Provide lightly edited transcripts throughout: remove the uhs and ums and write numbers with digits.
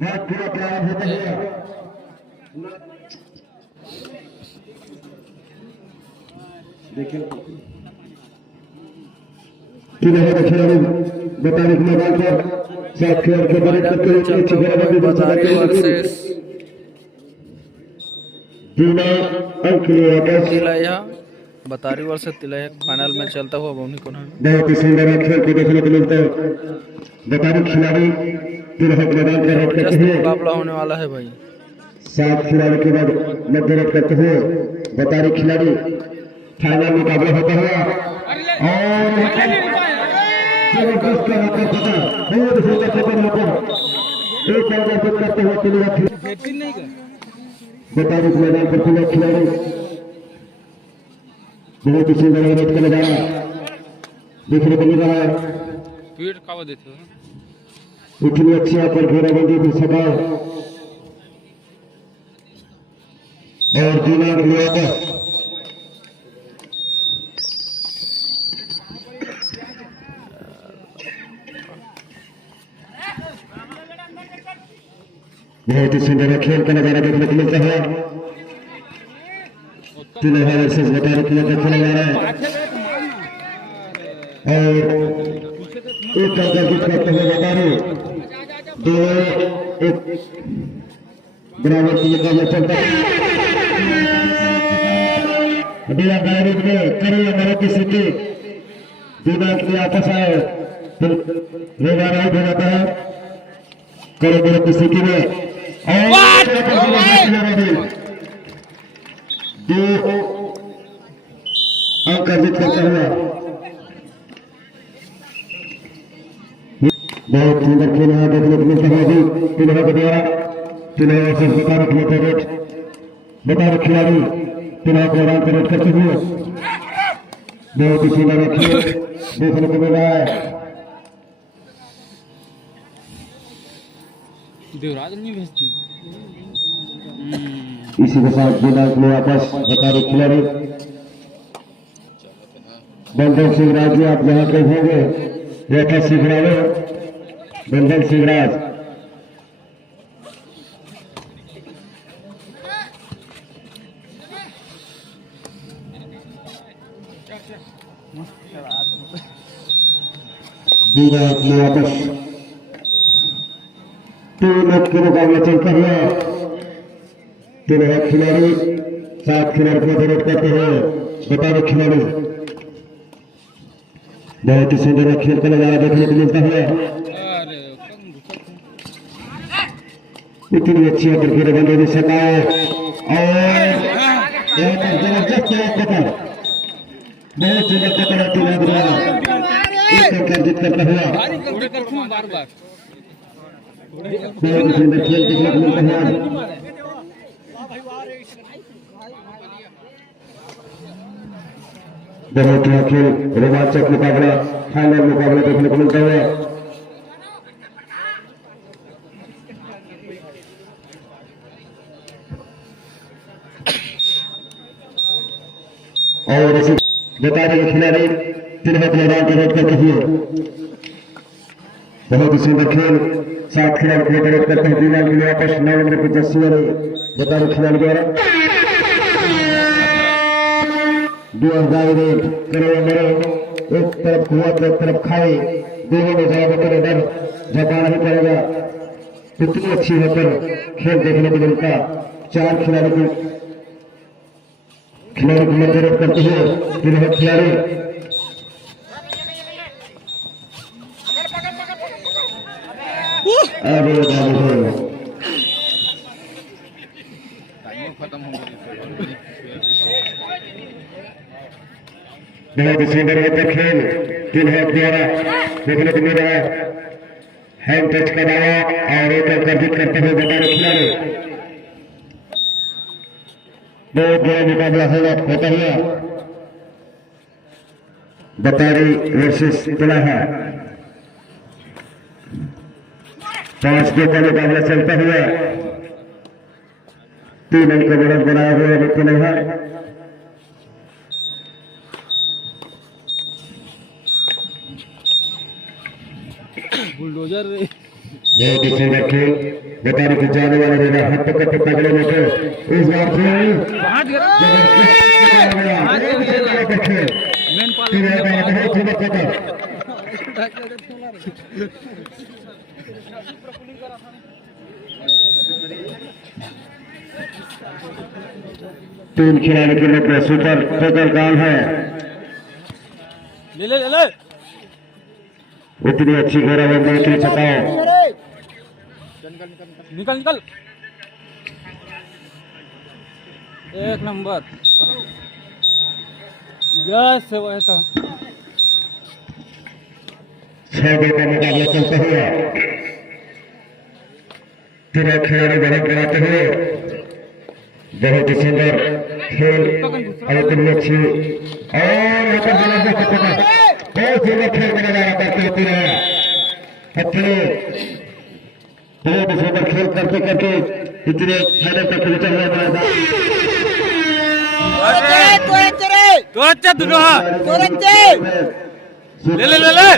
Match पूरा प्रारंभ होता है। देखिए खिलाड़ी बताने के मैदान पर सात खिलाड़ी के बड़े बतारी वर्सेस तिलैया बतारी वर्सेस तिलैया फाइनल में चलता हुआ बहुत ही सुंदर खेल को देखने को मिलता है। बतारी खिलाड़ी मैदान पर रख करते हुए मुकाबला होने वाला है भाई। सात खिलाड़ी के बाद मध्य रख करते हुए बतारी खिलाड़ी फाइनल मुकाबला होता है और करते हुए बतारी मैदान पर खिलाड़ी बहुत ही सुंदर रेड का नजारा देखने को मिल रहा है। इतनी अच्छी यहाँ पर घेराबंदी भी सजाओ और दिमाग लिया बहुत ही सुंदर खेल का नजारा देखने को मिलता है। तिलैया वर्सेस बतारी खेल का खेला जा रहा है और एक जीत करते हुए बतारी दो एक बराबर की मुकाबला चलता है। करिए मेरे किसी की दिमाग में आपस आए रेगा नहीं भेजाता है करो मेरे किसी की में दो अंक अर्जित करता हुआ बहुत सुंदर खेल है देखने को मिलता है। अभी तिलैया के द्वारा तिलैया से बता रहे खिलाड़ी तिलैया को मैदान पर रेड करते हुए बहुत ही सुंदर खेल देखने को मिल रहा है। देवराज नहीं भेजती इसी के साथ मैदान में वापस बता रहे खिलाड़ी बंधन सिंह राज जी आप यहाँ के होंगे रेखा सिंह रावत बंधन सिंह राज वापस तीन मैच के मुकाबला चलता हुआ तिलैया खिलाड़ी सात खिलाड़ी को रेड करते हुए बता रहे खिलाड़ी बहुत ही सुंदर खेल का नजारा देखने को मिलता है। इतनी अच्छी घेराबंदी भी सकाए और जबरदस्त पकड़ बहुत सुंदर पकड़ तिलैया अर्जित करता हुआ बहुत ही सुंदर खेल देखने को मिलता है। बहुत ही खेल रोमांचक मुकाबला फाइनल मुकाबला देखने को मिलता है। और इसी बतारी के खिलाड़ी तिलैया मैदान पर रेड करते हुए बहुत ही सुंदर खेल सात खिलाड़ी को रेड करते हैं। दिनांक के लिए वापस 9 नंबर की जर्सी वाले बतारी खिलाड़ी द्वारा एक तरफ हुआ तो एक तरफ खाए दोनों में जाएगा करे डर झपाना ही पड़ेगा। इतनी अच्छी होकर खेल देखने को मिलता चार खिलाड़ी को मध्य रेड करते हुए तिलैया खिलाड़ी बहुत ही सुंदर होकर खेल तिलैया द्वारा देखने को मिल रहा है। हैंड टच का दावा और एक अर्जित करते हुए बता रहे खिलाड़ी बहुत बड़ा मुकाबला होता हुआ बतारी वर्सेस तिलैया 5 का मुकाबला चलता हुआ 3 अंक का बढ़त बनाया हुआ तिलैया बुलडोजर बहुत ही सुंदर खेल बताने की जाने वाले रहेगा हाथ पकड़ के तगड़े में इस बार तीन खिलाड़ी के लिए सुपर टोटल काल है। ले ले ले ले उतनी अच्छी घेराबंदी उतनी छटाओ निकल निकल एक नंबर यस वो है तो 6 का मुकाबला चलता हुआ तीनों खिलाड़ी बहुत बनाते हुए बहुत ही सुंदर खेल और इतनी अच्छी और यहाँ पर बहुत सुंदर खेल का नजारा करते होते हैं। अच्छे बहुत ही सुंदर खेल करते करते इतने फाइनल तक पहुंचा हुआ ले ले ले ले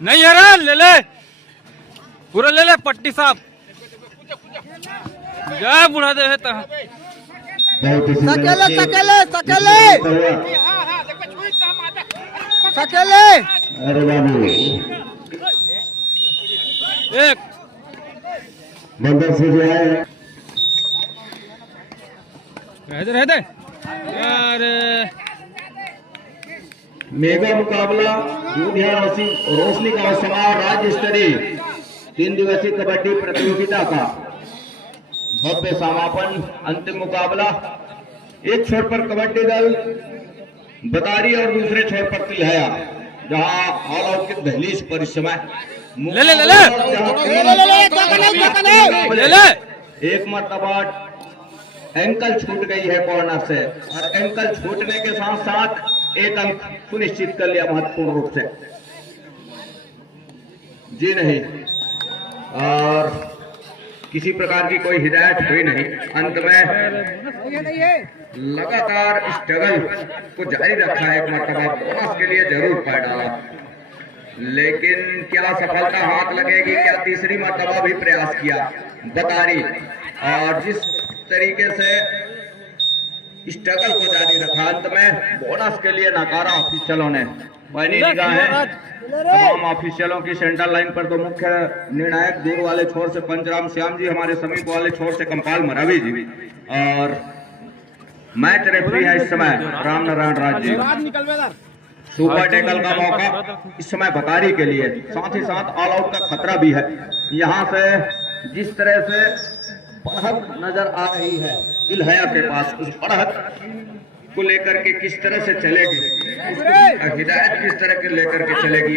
नहीं है रे ले ले पूरा ले ले पट्टी साहब जय बुढ़ा दे है सकले सकले सकले सकले अरे बाबू एक मंदिर से जो है रह दे यार मेगा मुकाबला रोशनी का समारोह राज्य स्तरीय 3 दिवसीय कबड्डी प्रतियोगिता का भव्य समापन अंतिम मुकाबला। एक छोर पर कबड्डी दल बतारी और दूसरे छोर पर तिलहया, जहां ऑल आउट के दहलीज पर इस समय ले ले ले ले ले ले एक मरतबा एंकल छूट गई है कॉर्नर से और एंकल छूटने के साथ साथ एक अंक सुनिश्चित कर लिया महत्वपूर्ण रूप से। जी नहीं, और किसी प्रकार की कोई हिदायत हुई नहीं। अंत में लगातार स्ट्रगल को जारी रखा है। एक मरतबा बोनस के लिए जरूर पैर डाला, लेकिन क्या सफलता हाथ लगेगी? क्या तीसरी मरतबा भी प्रयास किया बतारी, और जिस तरीके से स्ट्रगल को जारी रखा, अंत में बोनस के लिए नकारा ऑफिशियलों ने। पैनी निगाहें तमाम ऑफिशियलों की सेंटर लाइन पर तो मुख्य निर्णायक दूर वाले छोर से पंचराम श्याम जी, हमारे समीप वाले छोर से कंपाल मरावी जी, और मैच रेफरी है इस समय राम नारायण राज जी। सुपर टैकल का मौका इस समय बकारी के लिए, साथ ही साथ ऑल आउट का खतरा भी है। यहाँ से जिस तरह से बढ़त नजर आ रही है तिलहया के पास, उस बढ़त को लेकर के किस तरह से चलेगी, हिदायत किस तरह के लेकर के चलेगी।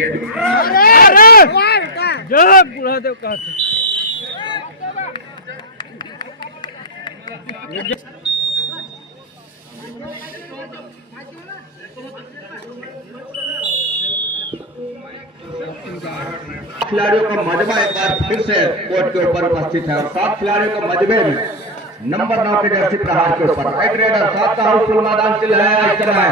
खिलाड़ियों का मजबा एक बार फिर से कोर्ट के ऊपर उपस्थित है, और 7 खिलाड़ियों के मजबे में नंबर 9 के जर्सी प्रहार के ऊपर राइट रेडर 7 का हाउसफुल मैदान से लगाया इस समय,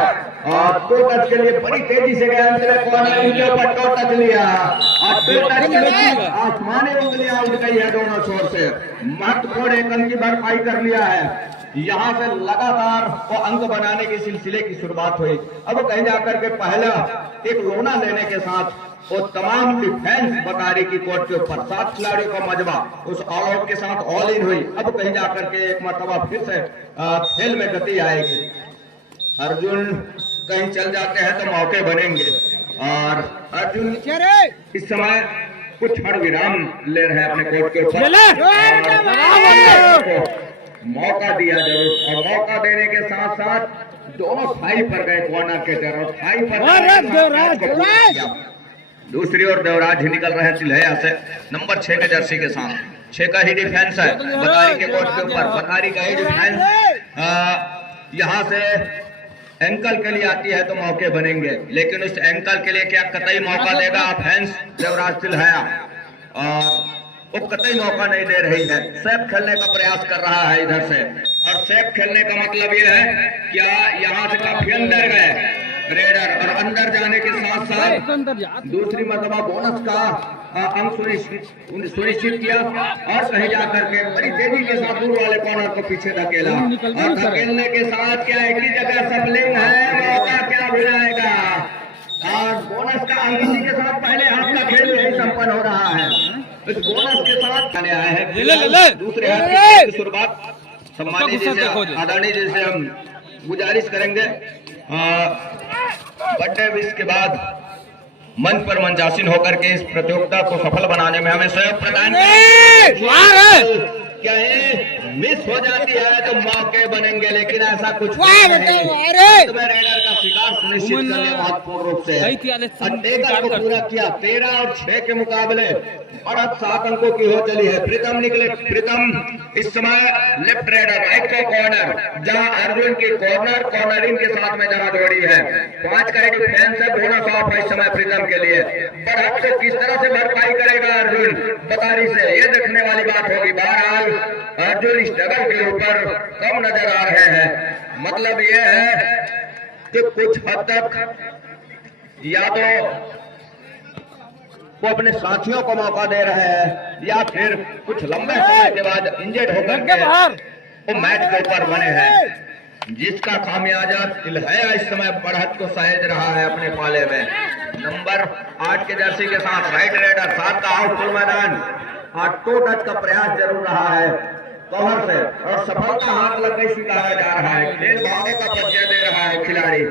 और 2 टच के लिए बड़ी तेजी से गया अंत में कॉर्नर के ऊपर 2 टच लिया, और 2 टच के लिए आसमानी उंगलियां उठ गई है दोनों छोर से। महत्वपूर्ण एक अंक की भरपाई कर लिया है। यहाँ से लगातार वो अंक बनाने के सिलसिले की शुरुआत हुई। अब कहीं जाकर के पहला एक लोना लेने के साथ वो तमाम डिफेंस बकारी की कोर्ट के ऊपर 7 खिलाड़ियों का मजबा उस ऑल आउट के साथ ऑल इन हुई। अब कहीं जाकर के एक मरतबा फिर से खेल में गति आएगी। अर्जुन कहीं चल जाते हैं तो मौके बनेंगे, और अर्जुन इस समय कुछ क्षण विराम ले रहे हैं अपने कोर्ट के ऊपर। मौका दिया जरूर, और मौका देने के साथ साथ दोनों थाई पर गए कॉर्नर के तरफ, थाई पर दूसरी ओर देवराज ही निकल रहे हैं तिलहया से नंबर 6 के जर्सी के साथ। 6 का ही डिफेंस है बकारी के कोर्ट के ऊपर, बकारी का ही डिफेंस। यहाँ से एंकल के लिए आती है तो मौके बनेंगे, लेकिन उस एंकल के लिए क्या कतई मौका देगा ऑफेंस देवराज तिलहया, और वो कतई मौका नहीं दे रही है। सेफ खेलने का प्रयास कर रहा है इधर से, और सेफ खेलने का मतलब ये है क्या यहाँ से काफी अंदर गए, रेडर और अंदर जाने के साथ साथ दूसरी मरतबा बोनस का अंक सुनिश्चित किया और कहीं जाकर के बड़ी तेजी के साथ दूर वाले कॉर्नर को पीछे धकेला और धकेलने के साथ क्या एक ही जगह सबलिंग है, मौका क्या बुलाएगा और बोनस का अंक इसी के साथ पहले हाथ का खेल यही संपन्न हो रहा है। इस बोनस के साथ आने आए हैं दूसरे हाथ की शुरुआत सम्मानित जैसे आदरणीय जैसे हम गुजारिश करेंगे बर्थडे विश के बाद मंच पर मंचासीन होकर के इस प्रतियोगिता को सफल बनाने में हमें सहयोग प्रदान क्या है मिस हो जाती है तो मौके बनेंगे, लेकिन ऐसा कुछ रेडर का शिकार सुनिश्चित करने महत्वपूर्ण रूप से अंडेकर को पूरा किया। 13 और 6 के मुकाबले बढ़त 7 अंकों की हो चली है। प्रीतम निकले, प्रीतम इस समय लेफ्ट रेडर राइट का कॉर्नर जहां अर्जुन की कॉर्नरिंग के साथ में जहां जोड़ी है 5 का डिफेंस है, बोनस ऑफ है इस समय प्रीतम के लिए। बढ़त से किस तरह से भरपाई करेगा अर्जुन बतारी से, ये देखने वाली बात होगी। बहरहाल अर्जुन इस डबल के ऊपर कम नजर आ रहे हैं, मतलब ये है कि कुछ हद तक या तो वो अपने साथियों को मौका दे रहे हैं या फिर कुछ लंबे समय के बाद इंजर्ड होकर के वो मैच के ऊपर बने हैं, जिसका खामियाजा तिलहया इस समय बढ़त को सहेज रहा है अपने पाले में। नंबर 8 के जर्सी के साथ राइट रेडर 7 का आउटफुल मैदान 8 टच का प्रयास जरूर रहा है कवर से और सफलता हाथ लगने स्वीकारा जा रहा है। खेल भावने का परिचय दे रहा है खिलाड़ी,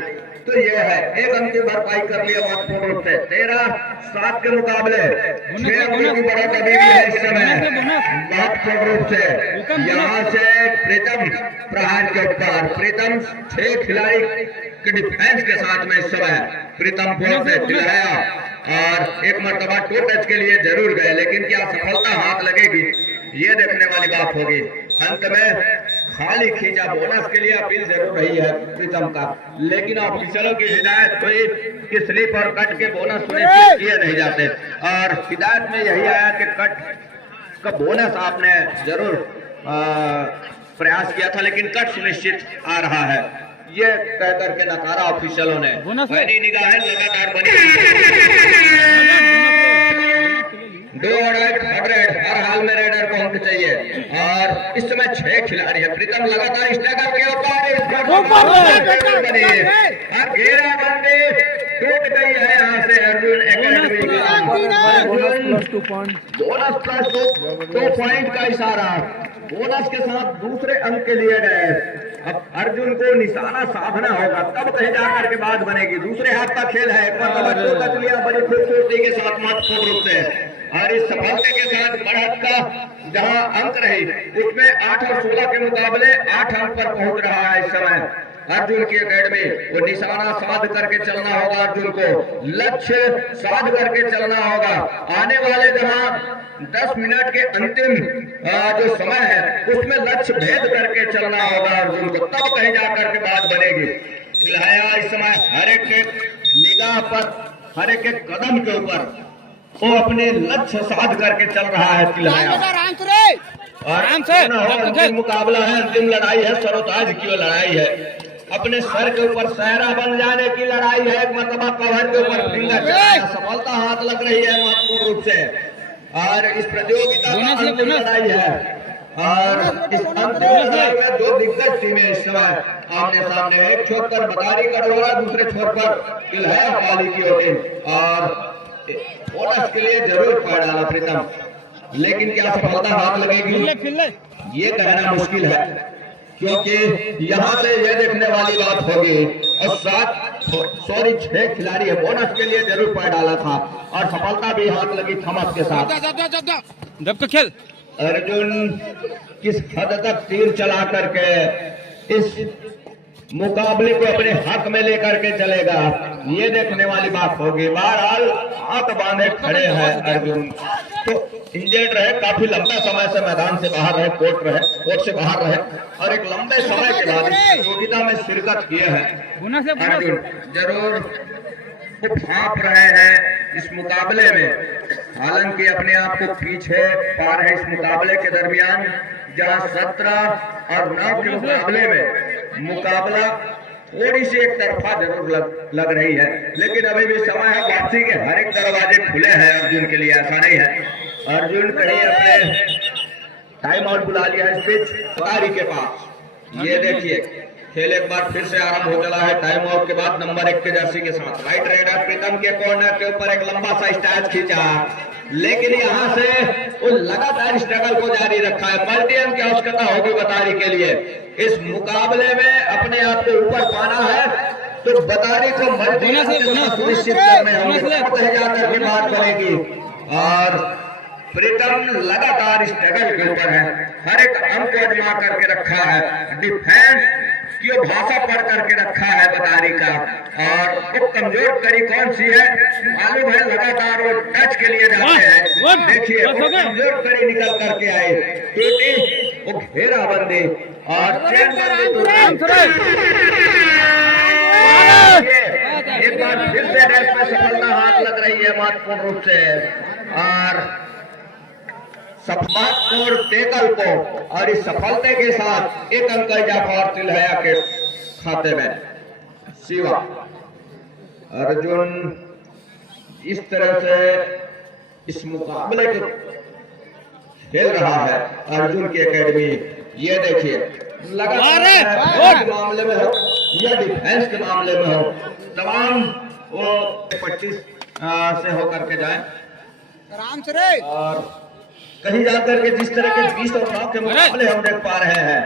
तो यह है एक अंक की भरपाई कर लिया महत्वपूर्ण रूप से। 13-7 के मुकाबले 6 अंकों की बढ़त अभी भी है इस समय महत्वपूर्ण रूप से। यहाँ से प्रीतम प्रहार के ऊपर प्रीतम 6 खिलाड़ी के डिफेंस के साथ में इस समय प्रीतम फोर से दिलाया और एक मरतबा 2 टच के लिए जरूर गए, लेकिन क्या सफलता हाथ लगेगी ये देखने वाली बात होगी। अंत में खाली खींचा बोनस के लिए अपील जरूर रही है प्रीतम का, लेकिन ऑफिसरों की हिदायत हुई कि स्लिप और कट के बोनस सुनिश्चित किए नहीं जाते और हिदायत में यही आया कि कट का बोनस आपने जरूर प्रयास किया था, लेकिन कट सुनिश्चित आ रहा है ये कह करके नकारा ऑफिशियलों ने। पहली निगाहें लगातार बनी 2 हर हाल में रेडर को अंक चाहिए और इस समय 6 खिलाड़ी है। प्रीतम लगातार स्ट्रगल के ऊपर घेरा बंदी टूट गई है यहाँ से Arjun academy bonus plus 2 point का इशारा बोनस के साथ दूसरे अंक के लिए गए। अब अर्जुन को निशाना साधना होगा तब कहीं जाकर के बात बनेगी। दूसरे हाथ का खेल है, एक बार 2 टच लिया बड़ी खूबसूरती के साथ महत्वपूर्ण रूप से और इस सफलता के साथ बढ़त का जहां अंक रही उसमें 8 और 16 के मुकाबले 8 अंक पर पहुंच रहा है इस समय अर्जुन की एकेडमी। वो निशाना साध करके चलना होगा अर्जुन को, लक्ष्य साध करके चलना होगा। आने वाले जहां 10 मिनट के अंतिम जो समय है उसमें लक्ष्य भेद करके चलना होगा अर्जुन को, तब कहीं जाकर के बात बनेगी। तिलहया इस समय हर एक के निगाह पर हर एक के कदम के ऊपर वो अपने लक्ष्य साध करके चल रहा है तिलहया। और मुकाबला है, अंतिम लड़ाई है, सरोताज की वो लड़ाई है, अपने सर के ऊपर सहरा बन जाने की लड़ाई है। एक मरतबा कवर के ऊपर फिंगर सफलता हाथ लग रही है महत्वपूर्ण रूप से और इस प्रतियोगिता का अंतिम लड़ाई है और इस अंतिम लड़ाई में 2 दिग्गज टीमें इस समय आमने सामने। एक छोर पर बदारी का डोरा, दूसरे छोर पर तिलहया काली की टीम और बोनस के लिए जरूर पैर डाला प्रीतम, लेकिन क्या सफलता हाथ लगेगी ये कहना मुश्किल है, क्योंकि यहाँ से यह देखने वाली बात होगी। और 6 खिलाड़ी है, बोनस के लिए जरूर पैर डाला था और सफलता भी हाथ लगी थमस के साथ। जब तो खेल अर्जुन किस हद तक तीर चला करके इस मुकाबले को अपने हक में लेकर के चलेगा ये देखने वाली बात होगी। बहरहाल हाथ बांधे खड़े हैं अर्जुन, तो इंजर्ड रहे, काफी लंबे समय से मैदान से बाहर रहे, कोर्ट से बाहर रहे और एक लंबे समय के बाद प्रतियोगिता में शिरकत किए हैं अर्जुन। जरूर वो भाप रहे हैं इस मुकाबले में, हालांकि अपने आप को पीछे पा रहे इस मुकाबले के दरमियान जहां 17 और 9 के मुकाबले में मुकाबला थोड़ी सी एक तरफा जरूर लग रही है, लेकिन अभी भी समय है। वापसी के हर एक दरवाजे खुले हैं अर्जुन के लिए, ऐसा नहीं है। अर्जुन कहीं अपने टाइम आउट बुला लिया है पिच पतारी के पास। ये देखिए खेल एक बार फिर से आरंभ हो चला है टाइम आउट के बाद नंबर 1 के जर्सी के साथ। राइट रेडर प्रीतम के कॉर्नर के ऊपर एक लंबा सा स्टैच खींचा, लेकिन यहाँ से वो लगातार स्ट्रगल को जारी रखा है। मल्टीएम की आवश्यकता होगी बतारी के लिए। इस मुकाबले में अपने आप को ऊपर पाना है तो बतारी को मल्टीएम के साथ सुनिश्चित करने होंगे, जाकर की बात करेगी। और प्रीतम लगातार स्ट्रगल के ऊपर है, हर एक अंक को अजमा करके रखा है, डिफेंस की भाषा पढ़ करके रखा है बतारी का। और वो कमजोर कड़ी कौन सी है मालूम है, लगातार वो टच के लिए जाते हैं। देखिए वो कमजोर कड़ी निकल करके आए, टूटी वो घेरा बंदी और चैन बंदी। एक बार फिर से रेस में सफलता हाथ लग रही है महत्वपूर्ण रूप से। और सफलतापुर टेकल को, और इस सफलता के साथ एक अंक इजाफा और तिलहया के खाते में। शिवा अर्जुन इस तरह से इस मुकाबले को खेल रहा है अर्जुन की एकेडमी। ये देखिए लगातार के मामले में हो या डिफेंस के मामले में हो, तमाम वो 25 से होकर के जाए। आराम से रे। और कहीं जाकर के जिस तरह के 20 और 9 के मुकाबले हम देख पा रहे हैं,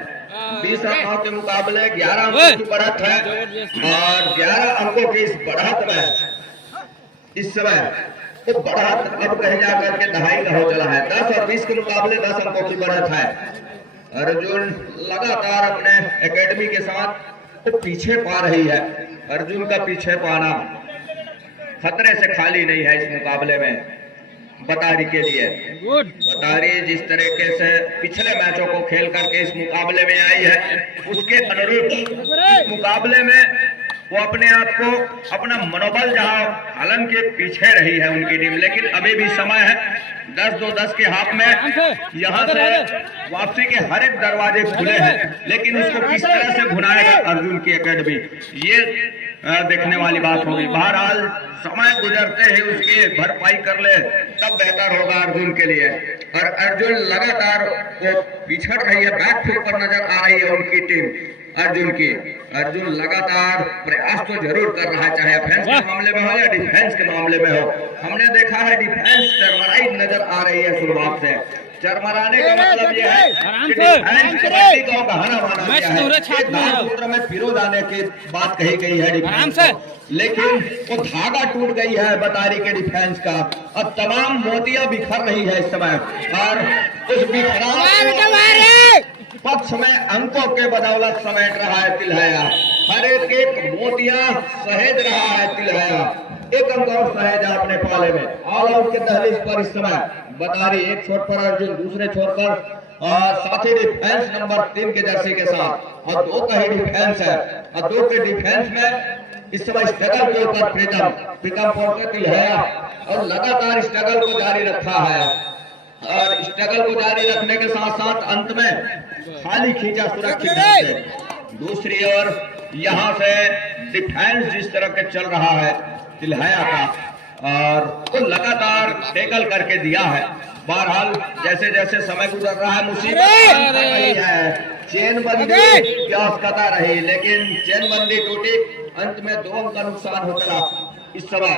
20 और 9 के मुकाबले 11 अंकों की बढ़त है। और 11 अंकों की इस बढ़त में इस समय तो बढ़त अब कहीं जाकर के दहाई का हो चला है। 10 और 20 के मुकाबले 10 अंकों की बढ़त है। अर्जुन लगातार अपने एकेडमी के साथ तो पीछे पा रही है। अर्जुन का पीछे पाना खतरे से खाली नहीं है इस मुकाबले में बतारी के लिए। बतारी जिस तरीके से पिछले मैचों को खेल करके इस मुकाबले में आई है, उसके अनुरूप इस मुकाबले में वो अपने आप को अपना मनोबल जहां हालांकि पीछे रही है उनकी टीम, लेकिन अभी भी समय है। 10-2-10 के हाथ में यहां से वापसी के हर एक दरवाजे खुले हैं, लेकिन इसको किस तरह से भुनाएगा अर्जुन की एकेडमी, ये देखने वाली बात होगी। बहरहाल समय गुजरते ही उसकी भरपाई कर ले तब बेहतर होगा अर्जुन के लिए। और अर्जुन लगातार वो पिछड़ रही है, बैकफुट पर नजर आ रही है उनकी टीम अर्जुन की। अर्जुन लगातार प्रयास तो जरूर कर रहा है, चाहे ऑफेंस के मामले में हो या डिफेंस के मामले में हो। हमने देखा है डिफेंस चरमराई नजर आ रही है शुरुआत से। चरमराने का मतलब यह है कि डिफेंस कबड्डी का बहाना माना गया है। धागा में पिरो जाने की बात कही गई है डिफेंस, लेकिन वो धागा टूट गई है बतारी के डिफेंस का। अब तमाम मोतियां बिखर रही है इस समय, और उस बिखराव पक्ष में अंकों के बदौलत समेट रहा है तिलहया। हर एक मोतियां सहेज रहा है तिलहया। एक अंक और सहेजा अपने पाले में। ऑल आउट के दहलीज पर इस समय बतारी, एक छोर पर अर्जुन, दूसरे छोर पर और साथी डिफेंस नंबर 3 के जर्सी के साथ, और 2 का ही डिफेंस है। और 2 के डिफेंस में इस समय स्ट्रगल के ऊपर प्रीतम पहुंचे तिलहया, और लगातार स्ट्रगल को जारी रखा है। और स्ट्रगल को जारी रखने के साथ साथ अंत में खाली खींचा सुरक्षित ढंग से। दूसरी ओर यहां से डिफेंस जिस तरह के चल रहा है तिलहया का, और तो लगातार टैकल करके दिया है। बहरहाल जैसे जैसे समय गुजर रहा है मुसीबत रही है, चेन बंदी की आवश्यकता रही, लेकिन चेन बंदी टूटी। अंत में 2 अंक का नुकसान होता इस समय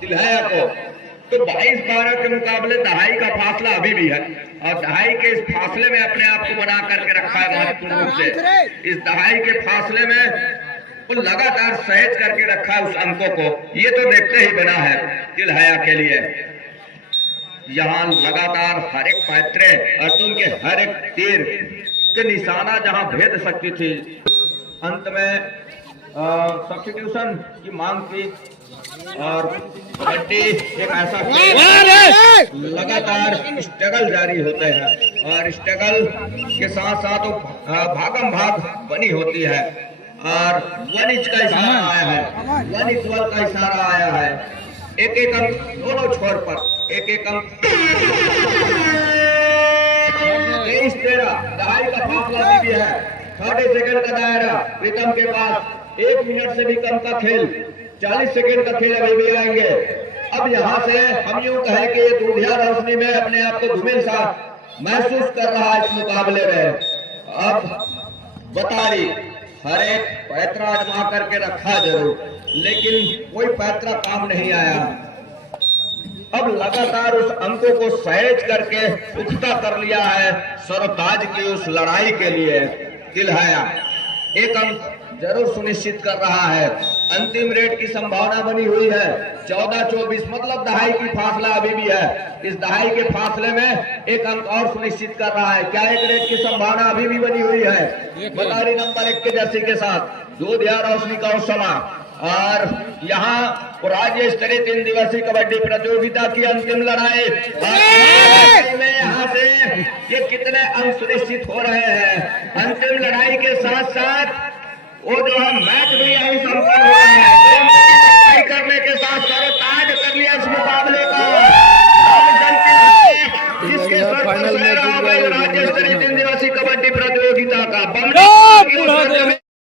तिलहया को। तो 22-12 के मुकाबले दहाई का फासला अभी भी है, और दहाई के इस फासले में अपने आप को बना करके रखा है महत्वपूर्ण रूप से। इस दहाई के फासले में वो लगातार सहेज करके रखा है उस अंकों को। ये तो देखते ही बना है तिलहया के लिए। यहाँ लगातार हर एक पैतरे अर्जुन के हर एक तीर के निशाना जहां भेद सकती थी, अंत में सब्स्टिट्यूशन की मांग की। और कबड्डी एक ऐसा लगातार स्ट्रगल जारी होते हैं, और स्ट्रगल के साथ साथ भागम भाग बनी होती है। और 1 इंच का इशारा आया है, 1 इंच का इशारा आया है। एक अंक दोनों छोर पर, एक अंक 23-13 दहाई का फासला भी है। 60 सेकंड का दायरा प्रीतम के पास। 1 मिनट से भी कम का खेल, 40 सेकंड का खेल अभी भी आएंगे। अब यहाँ से हम यूं कहें कि ये दूधिया रोशनी में अपने आप को धूमिल सा महसूस कर रहा है इस मुकाबले में। अब बता रही हर एक पैतरा आजमा करके रखा जरूर, लेकिन कोई पैतरा काम नहीं आया। अब लगातार उस अंकों को सहेज करके पुख्ता कर लिया है सरताज की उस लड़ाई के लिए। तिलहाया एक अंक जरूर सुनिश्चित कर रहा है। अंतिम रेड की संभावना बनी हुई है 14-24, मतलब दहाई की फासला अभी भी है। इस दहाई के फासले में एक अंक और सुनिश्चित कर रहा है। क्या एक रेड की संभावना अभी भी बनी हुई है? बतारी नंबर 1 के जर्सी के साथ दूधिया रोशनी का उस समय। और यहाँ राज्य स्तरीय 3 दिवसीय कबड्डी प्रतियोगिता की अंतिम लड़ाई में यहाँ से ये कितने अंक सुनिश्चित हो रहे हैं। अंतिम लड़ाई के साथ साथ वो जो है मैच भी यही संपन्न हुआ है। करने के साथ सरताज कर लिया इस मुकाबले का। जिसके फाइनल में राज्य स्तरीय 3 दिवसीय कबड्डी प्रतियोगिता का